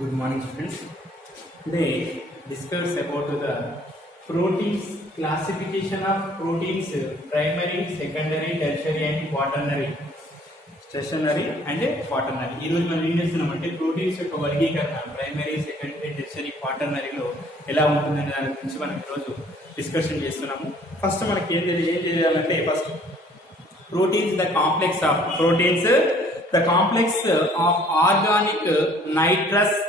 Good morning, students. Today, discuss about the proteins classification of proteins primary, secondary, tertiary, and quaternary. Stationary and quaternary. ఈ రోజు మనం ఏం చేస్తున్నామంటే ప్రోటీన్స్ యొక్క వర్గీకరణ ప్రైమరీ, సెకండరీ, టెర్షరీ, క్వాటర్నరీలో ఎలా ఉంటుందనే దాని గురించి మనం ఈరోజు డిస్కషన్ చేస్తున్నాము. ఫస్ట్ మనకి ఏం తెలియాలంటే first proteins the complex of proteins the complex of organic nitrous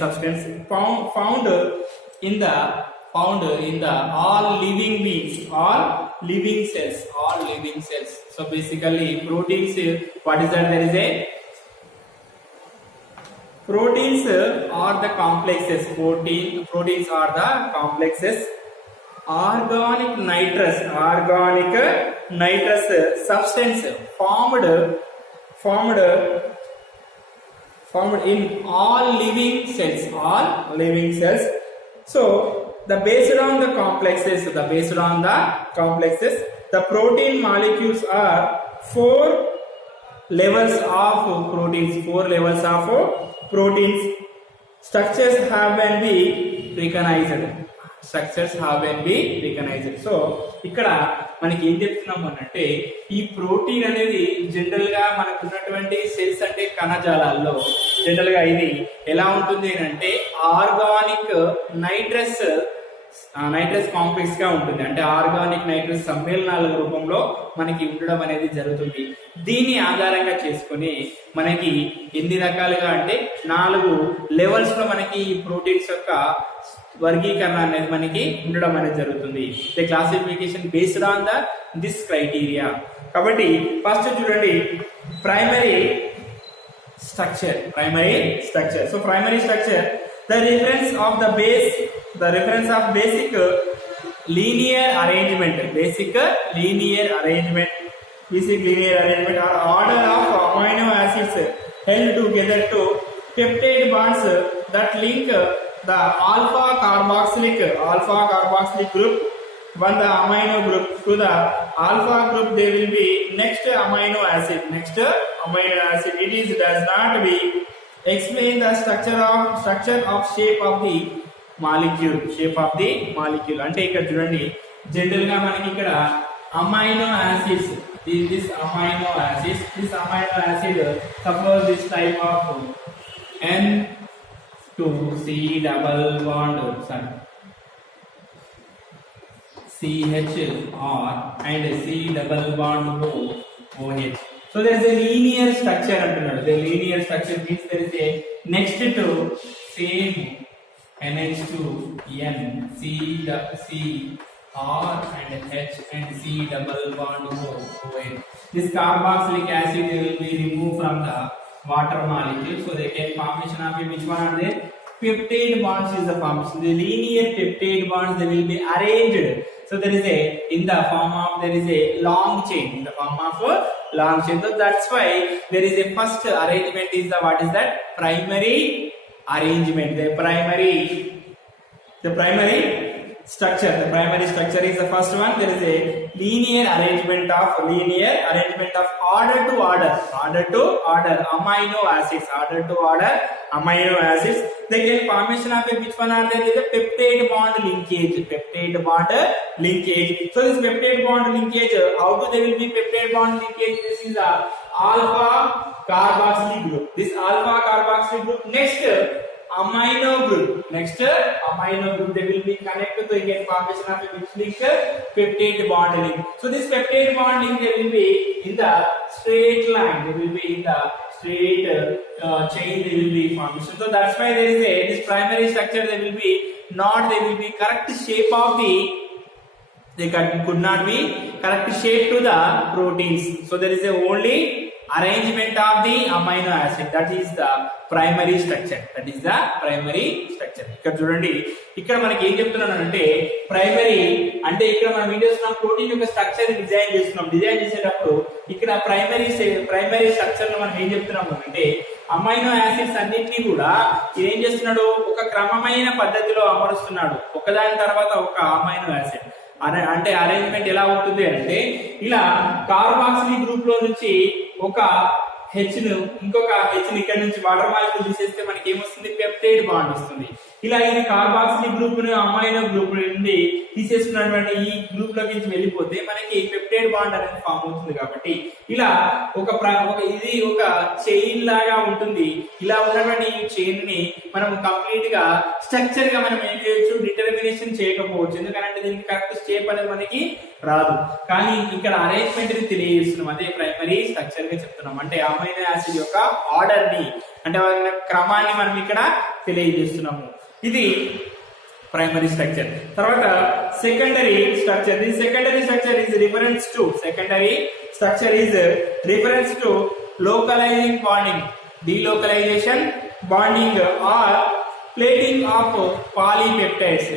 substance found in the all living beings, all living cells. So basically proteins, what is that? There is a proteins are the complexes. Proteins are the complexes. Organic nitrous substance formed in all living cells. So based on the complexes, the protein molecules are four levels of proteins. Structures have been recognized. So ఇక్కడ మనకి ఏం చెప్తున్నాము అంటే ఈ ప్రోటీన్ అనేది జనరల్ గా మనకు ఉన్నటువంటి సెల్స్ అంటే కణజాలాల్లో జనరల్ గా ఇది ఎలా ఉంటుంది అంటే ఆర్గానిక్ నైట్రస్ కాంప్లెక్స్ గా ఉంటుంది. అంటే ఆర్గానిక్ నైట్రస్ సమ్మేళనాల రూపంలో మనకి ఉండడం అనేది జరుగుతుంది. దీన్ని ఆధారంగా చేసుకుని మనకి ఎన్ని రకాలుగా అంటే 4 లెవెల్స్ లో మనకి ఈ ప్రోటీన్స్ యొక్క వర్గీకరణ అనేది మనకి ఉండడం అనేది జరుగుతుంది. The classification based on this criteria. కాబట్టి ఫస్ట్ చూడండి primary structure. So primary structure the reference of basic linear arrangement or order of amino acids held together to peptide bonds that link the alpha carboxylic group when the amino group to the alpha group. They will be next amino acid. It is does not be explain the structure of shape of the molecule. అంటే ఇక్కడ చూడండి జనరల్ గా మనకి ఇక్కడ amino acids, this amino acid suppose this type of N2C double bond CHR and C double bond OH. So there is a linear structure antunnadu. The linear structure means there is a next to same NH2 N C R and H and C double bond OH. This carboxylic acid will be removed from the water molecule. So they get formation of which one are they? Peptide bonds is the formation. The linear peptide bonds, they will be arranged. So there is in the form of long chain. So that's why there is a first arrangement is what is that? Primary arrangement. The primary structure. The primary structure is the first one. There is a linear arrangement of order to order amino acids. They get formation of which one are there? Is a peptide bond linkage. So this peptide bond linkage, how do they will be peptide bond linkage? This is a alpha carboxylic group. This alpha carboxylic group next amino group they will be connected to again formation of which link? Peptide bond link. So this peptide bond link, they will be in the straight line, they will be in the straight chain, they will be formation. So that's why there is this primary structure, they will be correct shape of they could not be correct shape to the proteins. So there is only arrangement of the amino acid. That is the primary structure. ఇక్కడ చూడండి, ఇక్కడ మనకి ఏం చెప్తున్నానంటే ప్రైమరీ అంటే ఇక్కడ మనం ఏం చేస్తున్నాం, ప్రోటీన్ యొక్క స్ట్రక్చర్ డిజైన్ చేసేటప్పుడు ఇక్కడ ప్రైమరీ స్ట్రక్చర్ లో మనం ఏం చెప్తున్నాము అంటే అమైనో యాసిడ్స్ అన్నింటినీ కూడా ఏం చేస్తున్నాడు, ఒక క్రమమైన పద్ధతిలో అమరుస్తున్నాడు, ఒకదాని తర్వాత ఒక అమైనో యాసిడ్. అంటే అరేంజ్మెంట్ ఎలా ఉంటుంది అంటే ఇలా కార్బాక్సిలిక్ గ్రూప్ లో నుంచి ఒక హెచ్ ను ఇంకొక హెచ్ ని ఇక్కడ నుంచి వాటర్ మాలిక్యూల్ తీసేస్తే మనకి ఏమొస్తుంది, పెప్టైడ్ బాండ్ వస్తుంది. ఇలా ఇది కార్బాక్సిలిక్ గ్రూప్ ను అమైనో గ్రూప్ నుండి తీసేసుకున్నటువంటి ఈ గ్రూప్ లోకి నుంచి వెళ్ళిపోతే మనకి పెప్టైడ్ బాండ్ అనేది ఫామ్ అవుతుంది. కాబట్టి ఇలా ఇది ఒక చైన్ లాగా ఉంటుంది. ఇలా ఉన్నటువంటి ఈ చైన్ ని మనం కంప్లీట్ గా స్ట్రక్చర్ గా మనం ఏం చేయొచ్చు, డిటర్మినేషన్ చేయకపోవచ్చు. ఎందుకంటే దీనికి కరెక్ట్ షేప్ అనేది మనకి రాదు. కానీ ఇక్కడ అరేంజ్మెంట్ ని తెలియజేస్తున్నాం, అదే ప్రైమరీ స్ట్రక్చర్ గా చెప్తున్నాం. అంటే అమైనో యాసిడ్ యొక్క ఆర్డర్ ని, అంటే క్రమాన్ని మనం ఇక్కడ తెలియజేస్తున్నాము. ఇది ప్రైమరీ స్ట్రక్చర్. తర్వాత secondary structure. The secondary structure is reference to secondary structure is reference to localizing bonding, delocalization, bonding or plating of polypeptides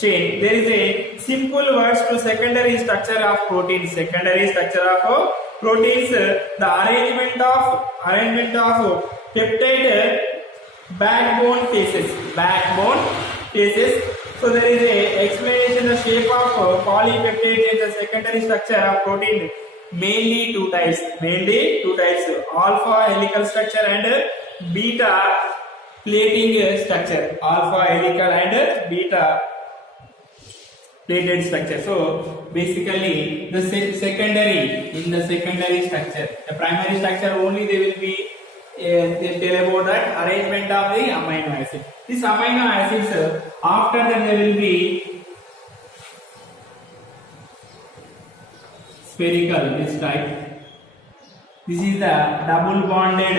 chain. There is a simple words to secondary structure of proteins. Secondary structure of proteins, the arrangement of peptide backbone phases. So there is a explanation the shape of polypeptide in the secondary structure of protein. Mainly two types, alpha helical structure and beta plating structure. Alpha helical and beta plated structure. So basically the secondary structure, the primary structure only they will be they tell about that arrangement of the amino acid. These amino acids after that they will be spherical, this type. This is the double bonded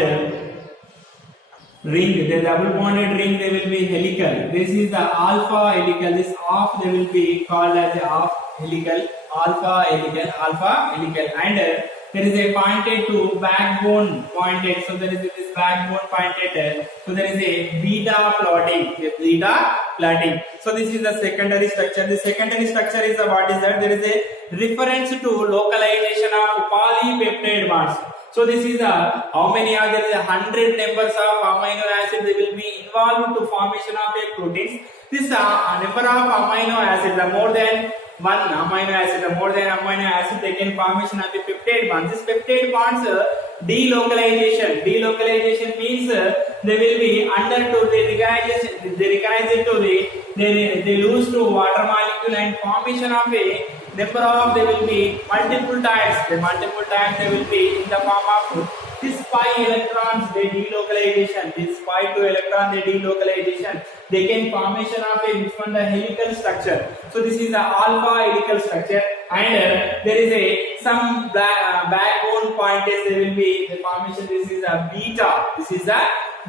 ring. The double bonded ring they will be helical. This is the alpha helical. This half they will be called as a half helical, alpha helical, and there is a pointed to backbone pointed. So there is this backbone pointed. So there is a beta plotting. So this is the secondary structure. The secondary structure is what is that? There is a reference to localization of polypeptide bonds. So this is how many are there? 100 numbers of amino acid they will be involved to formation of a proteins. This number of amino acid, the more than one amino acid, the more than amino acid they can formation of the peptide bonds. This peptide bonds delocalization means they will be under to the recognize it to the they lose to water molecule and formation of a number of they will be multiple times they will be in the form of this pi electrons they delocalization, this pi 2 electron they delocalization, they can formation of a which one the helical structure. So this is the alpha helical structure, and there is a some backbone pointers they will be the formation. This is a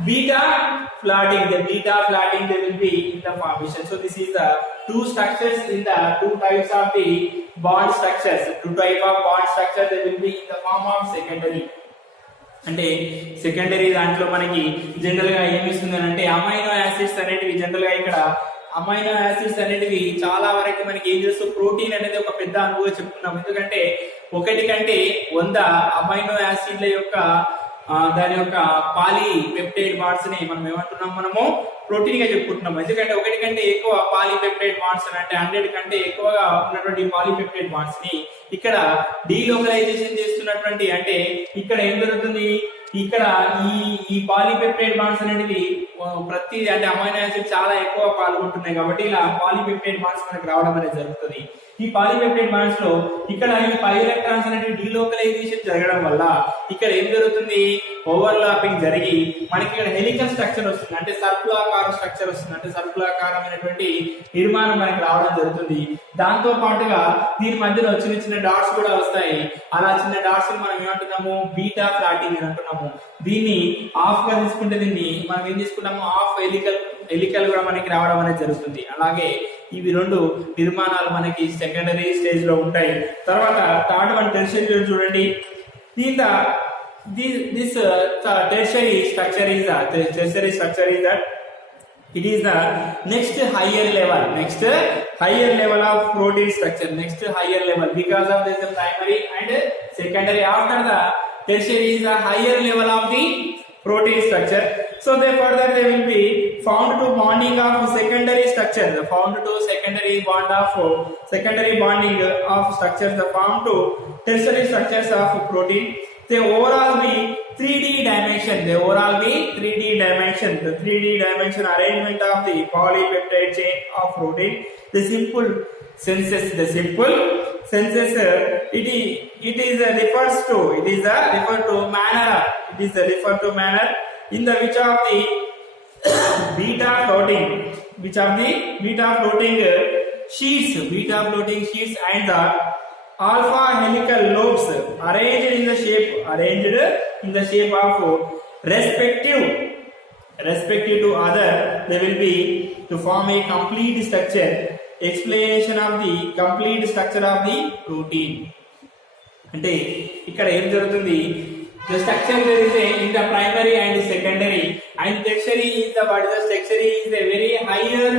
beta flotting, they will be in the formation. So this is the two structures in the two types of the bond structures. Two type of bond structure they will be in the form of secondary. అంటే సెకండరీ దాంట్లో మనకి జనరల్ గా ఏమిస్తుంది అంటే amino acids అనేటివి జనరల్ గా ఇక్కడ amino acids అనేటివి చాలా వరకు మనకి ఏం చేస్తూ ప్రోటీన్ అనేది ఒక పెద్ద అనుభవం చెప్పుకున్నాం. ఎందుకంటే 1 కంటే 100 అమైనో యాసిడ్ల యొక్క దాని యొక్క పాలీపెప్టైడ్ బాండ్స్ ని మనం ఏమంటున్నాం, మనము ప్రోటీన్ గా చెప్పుకుంటున్నాం. ఎందుకంటే 1 కంటే ఎక్కువ పాలీపెప్టైడ్ బాండ్స్ అంటే 100 కంటే ఎక్కువగా ఉన్నటువంటి పాలీపెప్టైడ్ బాండ్స్ ని ఇక్కడ డీలోకలైజేషన్ చేస్తున్నటువంటి, అంటే ఇక్కడ ఏం జరుగుతుంది, ఇక్కడ ఈ పాలీపెప్టైడ్ బాండ్స్ అనేటివి ప్రతి అంటే అమైనో యాసిడ్ చాలా ఎక్కువ పాల్గొంటున్నాయి కాబట్టి ఇలా పాలీపెప్టైడ్ బాండ్స్ మనకు రావడం అనేది జరుగుతుంది. ఈ పాలీపెప్టైడ్ బాండ్స్ లో ఇక్కడ ఈ పై ఎలక్ట్రాన్స్ అనేటివి డీలోకలైజేషన్ జరగడం వల్ల ఇక్కడ ఏం జరుగుతుంది, ఓవర్లాపింగ్ జరిగి మనకి ఇక్కడ హెలికల్ స్ట్రక్చర్ వస్తుంది, అంటే సర్కులాకార స్ట్రక్చర్ వస్తుంది, అంటే సర్కులాకారమైనటువంటి నిర్మాణం మనకి రావడం జరుగుతుంది. దాంతో పాటుగా దీని మధ్యలో చిన్న చిన్న డాట్స్ కూడా వస్తాయి. అలా చిన్న డాట్స్ మనం ఏమంటున్నాము, బీటా ఫ్లాటింగ్ అని అంటున్నాము. దీన్ని ఆఫ్ గా తీసుకుంటే దీన్ని మనం ఏం తీసుకున్నాము, ఆఫ్ హెలికల్ కూడా మనకి రావడం అనేది జరుగుతుంది. అలాగే ఇవి రెండు నిర్మాణాలు మనకి సెకండరీ స్టేజ్ లో ఉంటాయి. తర్వాత థర్డ్ వన్ టెర్షియరీ చూడండి. this tertiary structure is that it is the next higher level of protein structure, because of this the primary and secondary. After the tertiary is a higher level of the protein structure. So they further they will be found to bonding of secondary structure, found to secondary bond of secondary bonding of structures, the form to tertiary structures of protein. They overall be 3D dimension. They overall be 3D dimension. The 3D dimension arrangement of the polypeptide chain of protein. The simple senses. The simple senses. It is refers to manner. It is referred to manner in the which of the beta floating sheets and the alpha helical lobes arranged in the shape of respective to other, they will be to form a complete structure. Explanation of the complete structure of the protein. అంటే ఇక్కడ ఏం జరుగుతుంది, the structure there is in the primary and secondary and tertiary is the tertiary is a very higher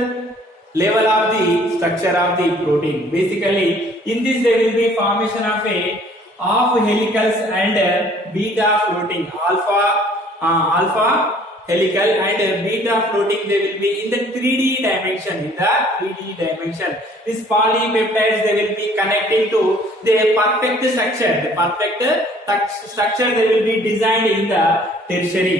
level of the structure of the protein. Basically in this there will be formation of a half helicals and beta floating, alpha helical and beta floating. They will be in the 3D dimension. This polypeptides they will be connecting to the perfect structure. They will be designed in the tertiary.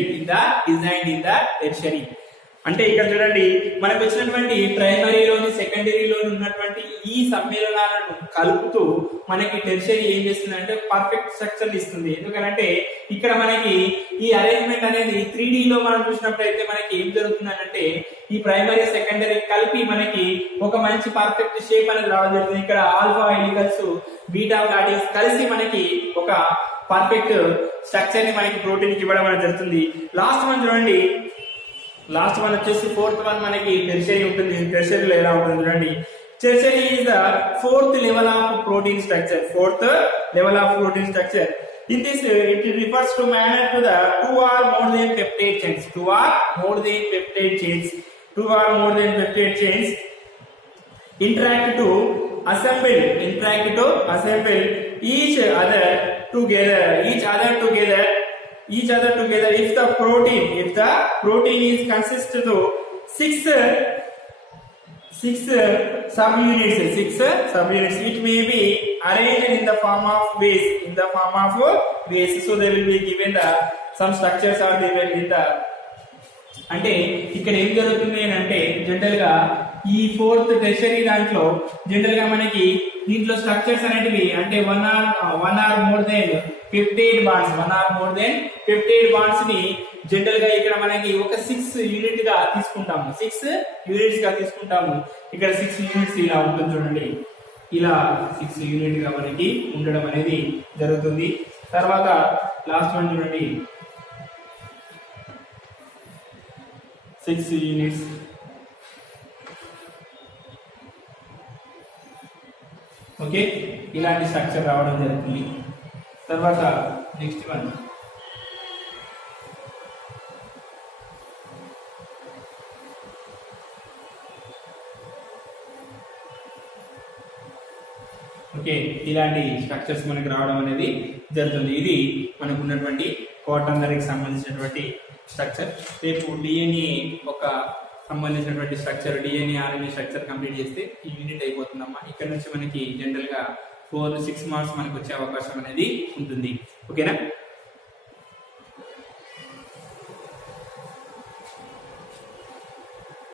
అంటే ఇక్కడ చూడండి, మనకు వచ్చినటువంటి ప్రైమరీలోని సెకండరీలోని ఉన్నటువంటి ఈ సమ్మేళనాలను కలుపుతూ మనకి టెర్షరీ ఏం చేస్తుందంటే పర్ఫెక్ట్ స్ట్రక్చర్ ఇస్తుంది. ఎందుకంటే ఇక్కడ మనకి ఈ అరేంజ్మెంట్ అనేది 3D లో మనం చూసినప్పుడైతే మనకి ఏం జరుగుతుందంటే ఈ ప్రైమరీ సెకండరీ కలిపి మనకి ఒక మంచి పర్ఫెక్ట్ షేప్ అనేది రావడం జరుగుతుంది. ఇక్కడ ఆల్ఫా హెలికల్స్ బీటా ప్లాటిన్స్ కలిసి మనకి ఒక పర్ఫెక్ట్ స్ట్రక్చర్ ని మనకి ప్రోటీన్ కి ఇవ్వడం అనేది జరుగుతుంది. లాస్ట్ వన్ చూడండి, లాస్ట్ వన్ వచ్చేసి ఫోర్త్ వన్ మనకి టెర్షరీ ఉంటుంది. టెర్షరీలో ఎలా ఉంటుంది చూడండి, tertiary is the fourth level of protein structure. In this it refers to manner to the two or more than peptide chains interact to assemble each other together if the protein is consist to six subunits. It may be arranged in the form of base. So they will be given some structures are given in the. అంటే ఇక్కడ ఏం జరుగుతుంది అంటే జనరల్ గా ఈ fourth tertiary దాంట్లో జనరల్ గా మనకి దీంట్లో స్ట్రక్చర్స్ అనేటివి అంటే one or more than peptide bonds ని జనరల్ గా ఇక్కడ మనకి ఒక 6 యూనిట్ గా తీసుకుంటాము. ఇక్కడ 6 యూనిట్స్ ఇలా ఉంటుంది చూడండి, ఇలా 6 యూనిట్ గా మనకి ఉండడం అనేది జరుగుతుంది. తర్వాత లాస్ట్ వన్ చూడండి, 6 యూనిట్స్. ఓకే, ఇలాంటి స్ట్రక్చర్ రావడం జరుగుతుంది. తర్వాత నెక్స్ట్ వన్ ఓకే, ఇలాంటి స్ట్రక్చర్స్ మనకి రావడం అనేది జరుగుతుంది. ఇది మనకు ఉన్నటువంటి క్వాటర్నరీకి సంబంధించినటువంటి స్ట్రక్చర్. రేపు డిఎన్ఏ ఒక సంబంధించినటువంటి structure, DNA RNA structure complete చేస్తే ఈ యూనిట్ అయిపోతుందమ్మా. ఇక్కడ నుంచి మనకి జనరల్ గా 4-6 మార్క్స్ మనకు వచ్చే అవకాశం అనేది ఉంటుంది. ఓకేనా?